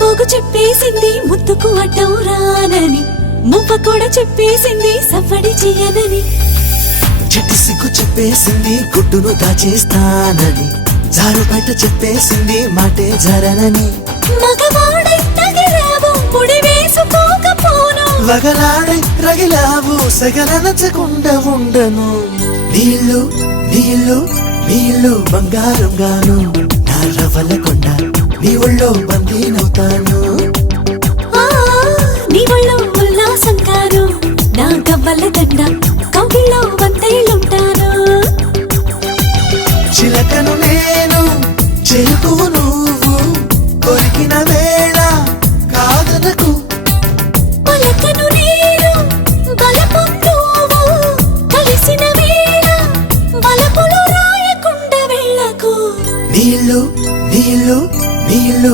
పోగు చెప్పేసింది ముద్దుకు అడ్డం రానని, మువ్వ కూడా చెప్పేసింది సవ్వడి చేయనని. చిట్టి సిగ్గు చెప్పేసింది గుడ్డును దాచేస్తానని, జారు బయట చెప్పేసింది మాటే జరనని. మగవాడై తగిలావు ముడి వేసుకోకపోను, వగలాడై రగిలావు సగలనచకుండా ఉండను. నీళ్ళు నీళ్ళు నీళ్ళు బంగారంగాను, నా రవ్వల కొండ నీ ఒళ్ళో బందీనవుతాను. నీ ఒళ్ళో ఉల్లాసం కాను, నా గవ్వల దండ కౌగిల్లో వంతైలుంటాను. చిలకను నేను చెరుకువు నువ్వు, కొరికిన వేళ కాదనకు. పలకను నేను బలపు నువ్వు, కలిసిన వేళ బలపులు రాయకుండా వెళ్ళకు. నీళ్ళు నీళ్ళు నీళ్ళు